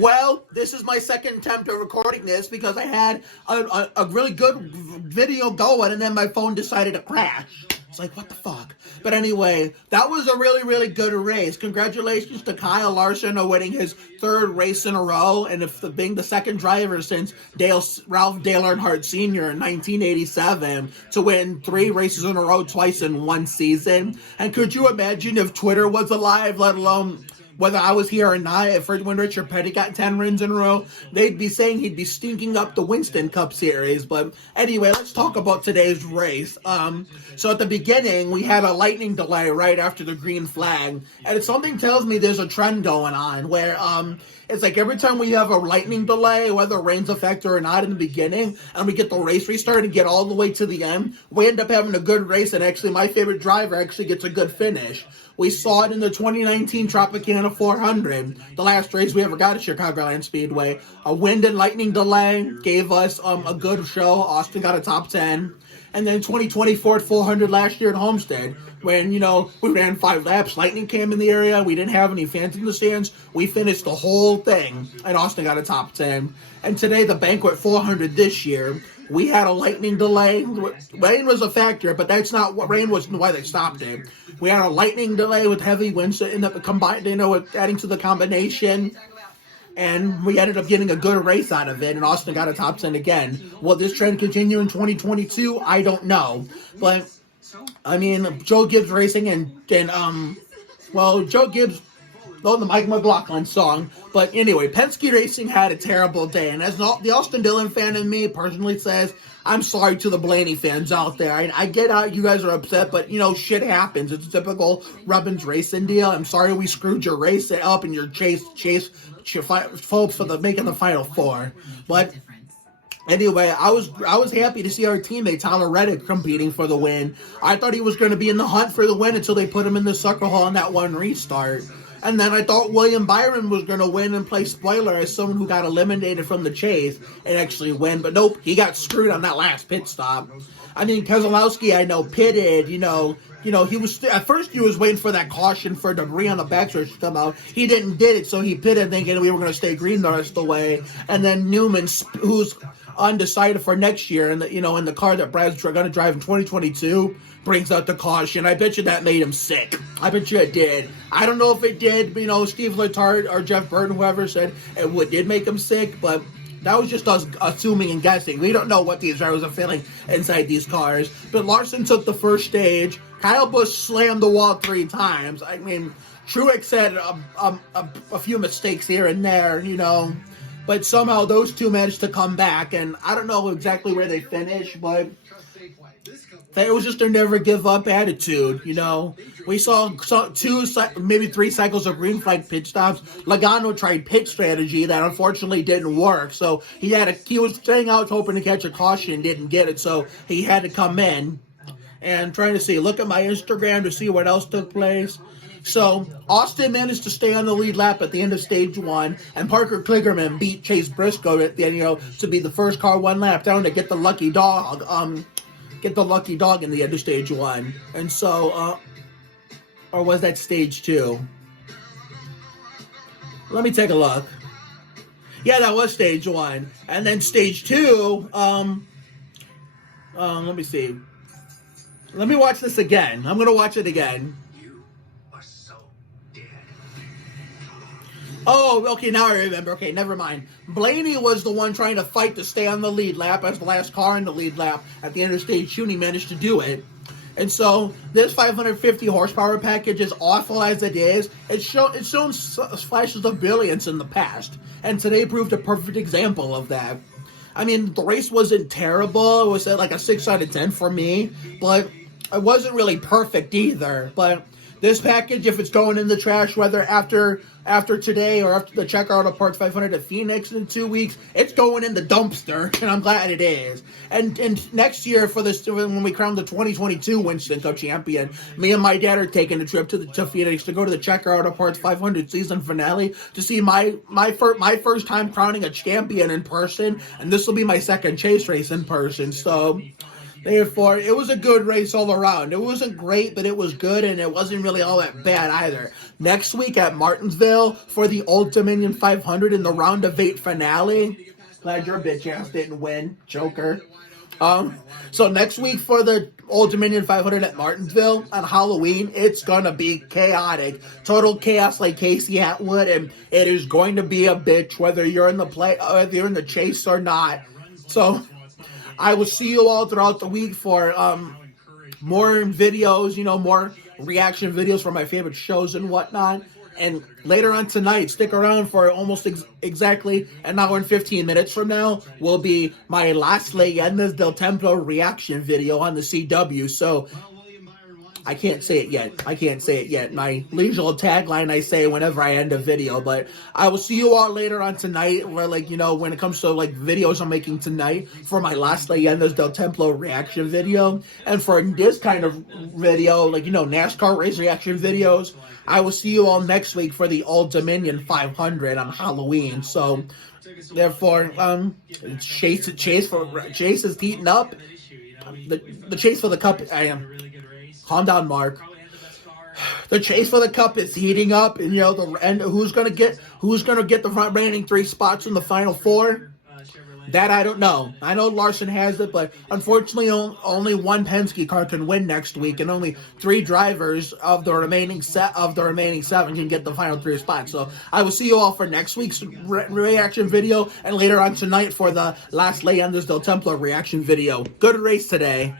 Well, this is my second attempt at recording this because I had a really good video going and then my phone decided to crash. It's like, what the fuck? But anyway, that was a really, really good race. Congratulations to Kyle Larson on winning his third race in a row and being the second driver since Ralph Dale Earnhardt Sr. in 1987 to win 3 races in a row twice in one season. And could you imagine if Twitter was alive, let alone whether I was here or not, if when Richard Petty got 10 wins in a row, they'd be saying he'd be stinking up the Winston Cup Series. But anyway, let's talk about today's race. So at the beginning, we had a lightning delay right after the green flag. And something tells me there's a trend going on where it's like every time we have a lightning delay, whether rain's a factor or not in the beginning, and we get the race restart and get all the way to the end, we end up having a good race, and actually my favorite driver actually gets a good finish. We saw it in the 2019 Tropicana 400, the last race we ever got at Chicagoland Speedway. A wind and lightning delay gave us a good show. Austin got a top 10. And then 2020 Ford 400 last year at Homestead, when, we ran 5 laps, lightning came in the area, we didn't have any fans in the stands, we finished the whole thing, and Austin got a top 10. And today, the Banquet 400 this year, we had a lightning delay. Rain was a factor, but that's not what rain was why they stopped it. We had a lightning delay with heavy winds that ended up adding to the combination. And we ended up getting a good race out of it, and Austin got a top 10 again. Will this trend continue in 2022? I don't know. But, Joe Gibbs Racing Joe Gibbs, the Mike McLaughlin song. But anyway, Penske Racing had a terrible day. And as the Austin Dillon fan in me personally says, I'm sorry to the Blaney fans out there. I get out, you guys are upset, but, shit happens. It's a typical Robbins Racing deal. I'm sorry we screwed your race up and your chase folks for making the Final Four. But anyway, I was happy to see our teammate Tyler Reddick competing for the win. I thought he was going to be in the hunt for the win until they put him in the sucker hole on that one restart. And then I thought William Byron was going to win and play spoiler as someone who got eliminated from the chase and actually win. But nope, he got screwed on that last pit stop. Keselowski, I know, pitted, he was, at first he was waiting for that caution for debris on the backstretch to come out. He didn't get it, so he pitted thinking we were going to stay green the rest of the way. And then Newman, who's undecided for next year, and in the car that Brad's going to drive in 2022, brings out the caution. I bet you that made him sick. I bet you it did. I don't know if it did, but, Steve Letarte or Jeff Burton, whoever said it did make him sick, but that was just us assuming and guessing. We don't know what these drivers are feeling inside these cars. But Larson took the first stage. Kyle Busch slammed the wall 3 times. Truex had a few mistakes here and there, But somehow those two managed to come back. And I don't know exactly where they finished, but it was just their never give up attitude, We saw 2, maybe 3 cycles of green flag pit stops. Logano tried pit strategy that unfortunately didn't work. So he was staying out hoping to catch a caution, didn't get it. So he had to come in and trying to look at my Instagram to see what else took place. So Austin managed to stay on the lead lap at the end of stage 1, and Parker Kligerman beat Chase Briscoe at the end, to be the first car 1 lap down to get the lucky dog. Get the lucky dog in the end of stage 1. And so, or was that stage 2? Let me take a look. Yeah, that was stage 1. And then stage 2, let me see. Let me watch this again. I'm going to watch it again. You are so dead. Oh, okay, now I remember. Okay, never mind. Blaney was the one trying to fight to stay on the lead lap as the last car in the lead lap at the end of stage 2, and he managed to do it. And so this 550 horsepower package, as awful as it is, it's shown flashes of brilliance in the past, and today proved a perfect example of that. The race wasn't terrible. It was like a 6 out of 10 for me, but it wasn't really perfect either. But this package, if it's going in the trash, whether after today or after the Checker Auto Parts 500 at Phoenix in 2 weeks, it's going in the dumpster, and I'm glad it is. And next year, when we crown the 2022 Winston Cup champion, me and my dad are taking a trip to Phoenix to go to the Checker Auto Parts 500 season finale to see my first time crowning a champion in person, and this will be my second chase race in person. So Therefore, it was a good race all around. It wasn't great, but it was good, and it wasn't really all that bad either. Next week at Martinsville for the Old Dominion 500 in the round of 8 finale. Glad your bitch ass didn't win, Joker. So next week for the Old Dominion 500 at Martinsville on Halloween, it's gonna be chaotic, total chaos like Casey Atwood, and it is going to be a bitch whether you're in the chase or not. So I will see you all throughout the week for more videos, more reaction videos for my favorite shows and whatnot. And later on tonight, stick around for almost exactly an hour and 15 minutes from now, will be my Las Leyendas del Templo reaction video on the CW. So I can't say it yet. My usual tagline I say whenever I end a video, but I will see you all later on tonight, where when it comes to videos I'm making tonight for my Las Leyendas del Templo reaction video, and for this kind of video, NASCAR race reaction videos, I will see you all next week for the Old Dominion 500 on Halloween. So therefore, Chase is heating up. The chase for the cup. Calm down, Mark. The chase for the cup is heating up, and who's gonna get the remaining 3 spots in the final 4? That I don't know. I know Larson has it, but unfortunately, only one Penske car can win next week, and only 3 drivers of the remaining 7 can get the final 3 spots. So I will see you all for next week's reaction video, and later on tonight for the Las Leyendas del Templo reaction video. Good race today.